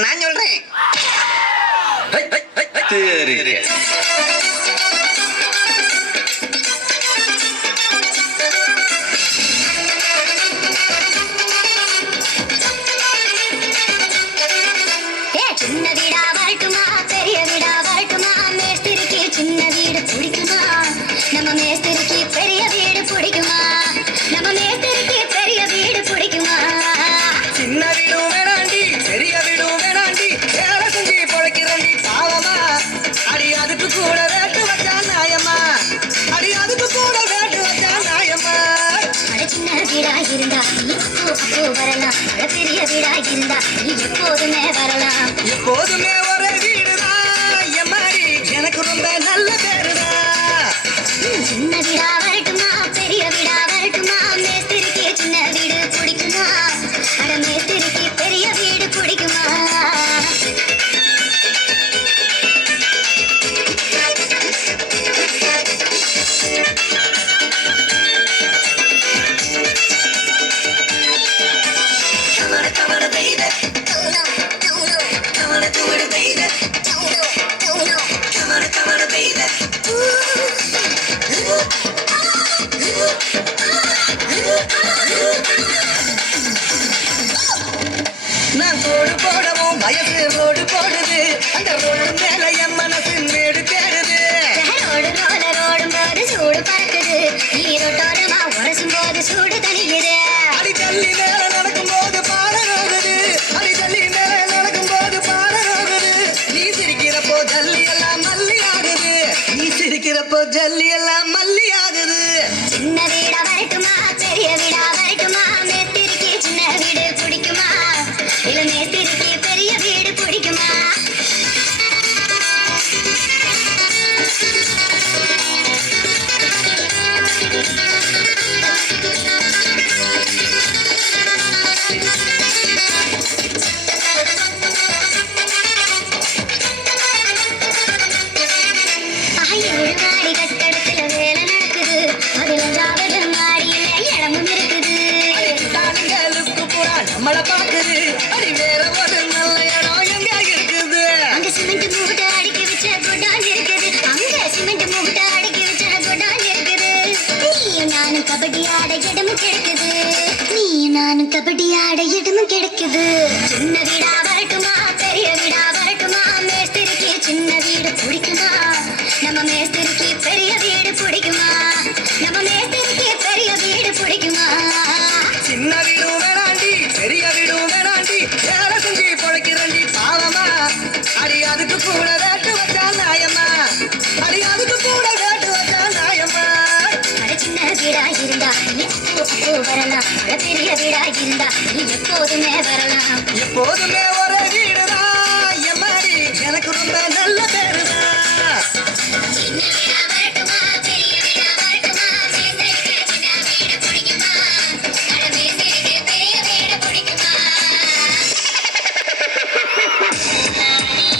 நான் சொல்றேன். சரி. வீடாய் இருந்தா நீ அப்போ வரலாம் பெரிய வீடாய் இருந்தா நீ எப்போதுமே வரலாம். எப்போதுமே ஒரு வயசு ரோடு போடுது. அந்த ரோடு மேல என் மனசு மேடு தேடு. நானும் கபடி ஆட இடமும் கிடைக்குது. நீ நானும் கபடி ஆட இடமும் கிடைக்குது. வாழ்கின்றார். நீ எப்போதுமே வரலாம். எப்போதுமே ஒரு